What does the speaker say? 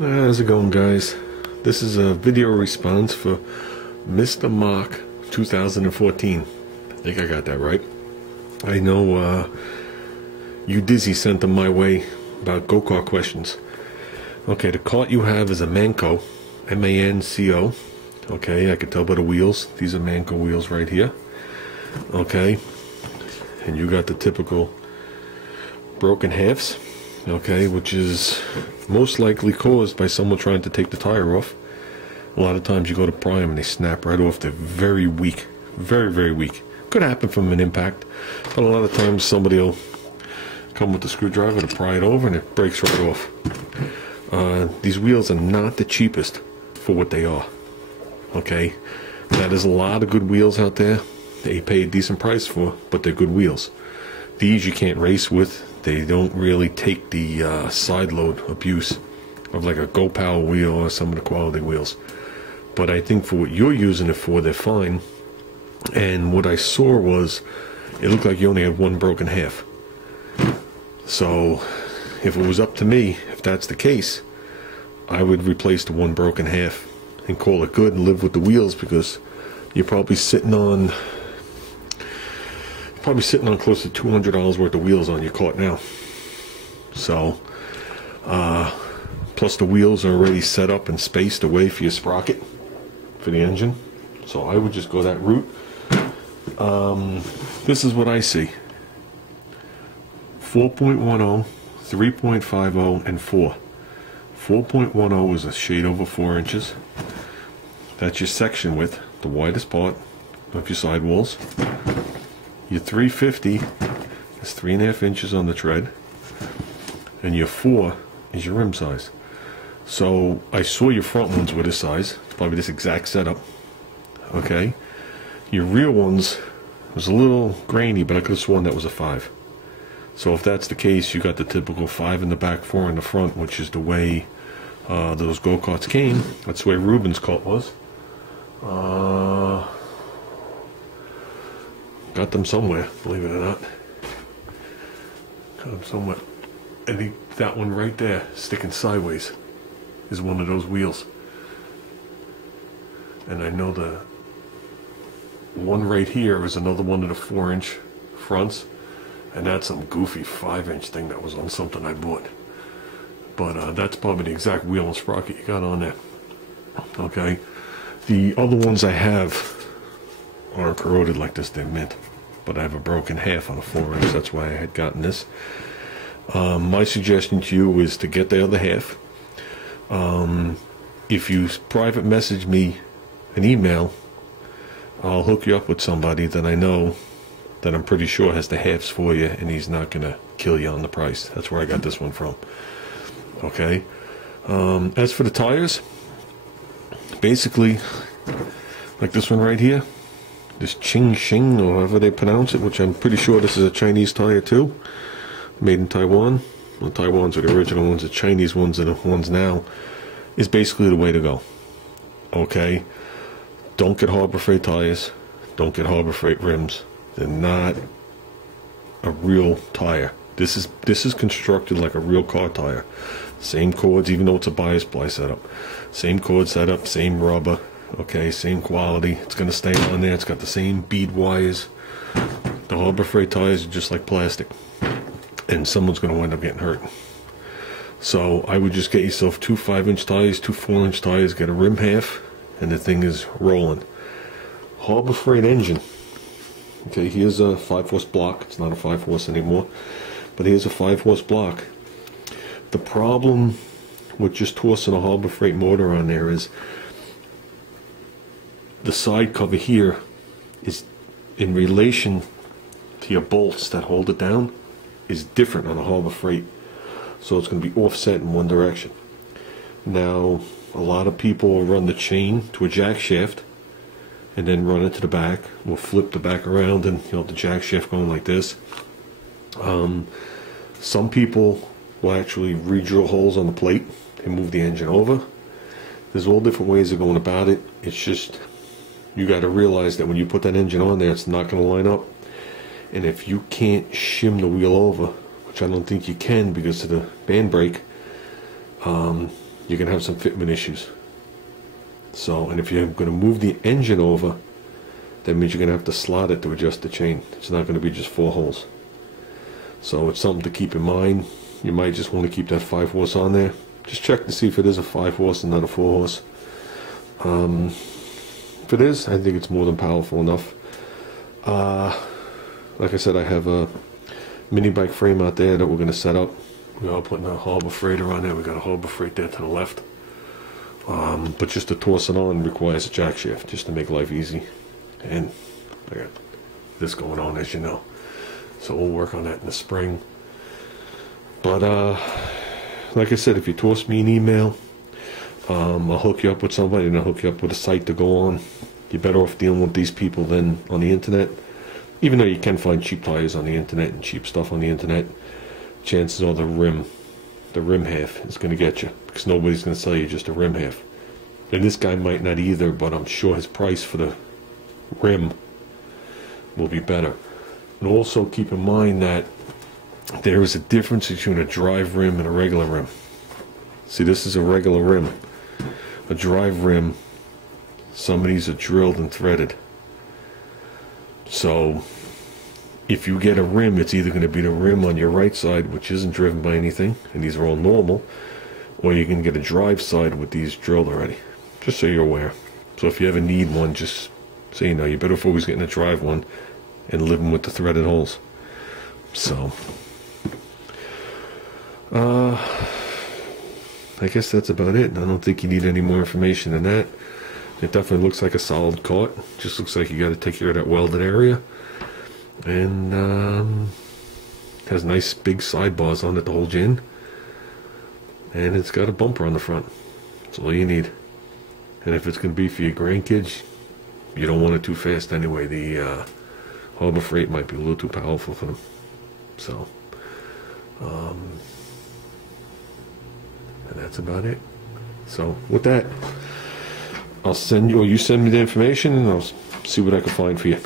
How's it going, guys? This is a video response for Mrmach 2014. I think I got that right. I know you Dizzy sent them my way about go-kart questions. Okay, the kart you have is a Manco, M-A-N-C-O. Okay, I can tell by the wheels. These are Manco wheels right here. Okay, and you got the typical broken halves. Okay, which is most likely caused by someone trying to take the tire off. A lot of times you go to pry them and they snap right off. They're very weak, very, very weak. Could happen from an impact, but a lot of times somebody will come with the screwdriver to pry it over and it breaks right off. These wheels are not the cheapest for what they are. Okay, now there's a lot of good wheels out there they pay a decent price for, but they're good wheels. These you can't race with. They don't really take the side load abuse of like a Go Power wheel or some of the quality wheels. But I think for what you're using it for, they're fine. And what I saw was, it looked like you only had one broken half. So if it was up to me, if that's the case, I would replace the one broken half and call it good and live with the wheels, because you're probably sitting on close to $200 worth of wheels on your kart now. So plus the wheels are already set up and spaced away for your sprocket for the engine, so I would just go that route. This is what I see: 4.10, 3.50, and 4. 4.10 is a shade over 4 inches. That's your section width, the widest part of your sidewalls. Your 350 is 3.5 inches on the tread, and your 4 is your rim size. So I saw your front ones were this size. It's probably this exact setup. Okay, your rear ones was a little grainy, but I could have sworn that was a 5. So if that's the case, you got the typical 5 in the back, 4 in the front, which is the way those go-karts came. That's the way Ruben's kart was. Got them somewhere, believe it or not. Got them somewhere. I think that one right there, sticking sideways, is one of those wheels. And I know the one right here is another one of the 4-inch fronts. And that's some goofy 5-inch thing that was on something I bought. But that's probably the exact wheel and sprocket you got on there. Okay. The other ones I have aren't corroded like this, they're mint. But I have a broken half on a 4-inch, that's why I had gotten this. My suggestion to you is to get the other half. If you private message me an email, I'll hook you up with somebody that I know that I'm pretty sure has the halves for you, and he's not going to kill you on the price. That's where I got this one from. Okay. As for the tires, basically, like this one right here, this Ching Shing, or however they pronounce it, which I'm pretty sure this is a Chinese tire too, made in Taiwan. Well, Taiwan's are the original ones, the Chinese ones are the ones now, is basically the way to go. Okay? Don't get Harbor Freight tires. Don't get Harbor Freight rims. They're not a real tire. This is constructed like a real car tire. Same cords, even though it's a bias ply setup. Same cord setup, same rubber. Okay, same quality. It's going to stay on there. It's got the same bead wires. The Harbor Freight tires are just like plastic, and someone's going to wind up getting hurt. So I would just get yourself 2 5-inch tires, 2 4-inch tires, get a rim half, and the thing is rolling. Harbor Freight engine. Okay, here's a 5-horse block. It's not a 5-horse anymore, but here's a 5-horse block. The problem with just tossing a Harbor Freight motor on there is the side cover here is in relation to your bolts that hold it down is different on a Harbor Freight, so it's going to be offset in one direction. Now a lot of people will run the chain to a jack shaft and then run it to the back. We'll flip the back around and the jack shaft going like this. Some people will actually re-drill holes on the plate and move the engine over. There's all different ways of going about it. It's just, you got to realize that when you put that engine on there, it's not going to line up. And if you can't shim the wheel over, which I don't think you can because of the band brake, you're going to have some fitment issues. So, and if you're going to move the engine over, that means you're going to have to slot it to adjust the chain. It's not going to be just 4 holes. So it's something to keep in mind. You might just want to keep that 5 horse on there. Just check to see if it is a 5 horse and not a 4 horse. If it is, I think it's more than powerful enough. Like I said, I have a mini bike frame out there that we're going to set up. We're all putting a Harbor Freighter on there. We got a Harbor Freight there to the left. But just to torse it on requires a jack shaft, just to make life easy. And I got this going on, as you know. So we'll work on that in the spring. But like I said, if you toss me an email, I'll hook you up with somebody, and I'll hook you up with a site to go on. You're better off dealing with these people than on the internet. Even though you can find cheap tires on the internet and cheap stuff on the internet, chances are the rim half is going to get you, because nobody's going to sell you just a rim half. And this guy might not either, but I'm sure his price for the rim will be better. And also keep in mind that there is a difference between a drive rim and a regular rim. See, this is a regular rim. A drive rim, some of these are drilled and threaded. So if you get a rim, it's either going to be the rim on your right side, which isn't driven by anything, and these are all normal, or you can get a drive side with these drilled already, just so you're aware. So if you ever need one, just so you know, you're better off always getting a drive one and living with the threaded holes. So I guess that's about it. I don't think you need any more information than that. It definitely looks like a solid cart. Just looks like you got to take care of that welded area. And has nice big sidebars on it to hold you in. And it's got a bumper on the front. That's all you need. And if it's going to be for your grandkids, you don't want it too fast anyway. The Harbor Freight might be a little too powerful for them. So, and that's about it. So with that, I'll send you, or you send me the information, and I'll see what I can find for you.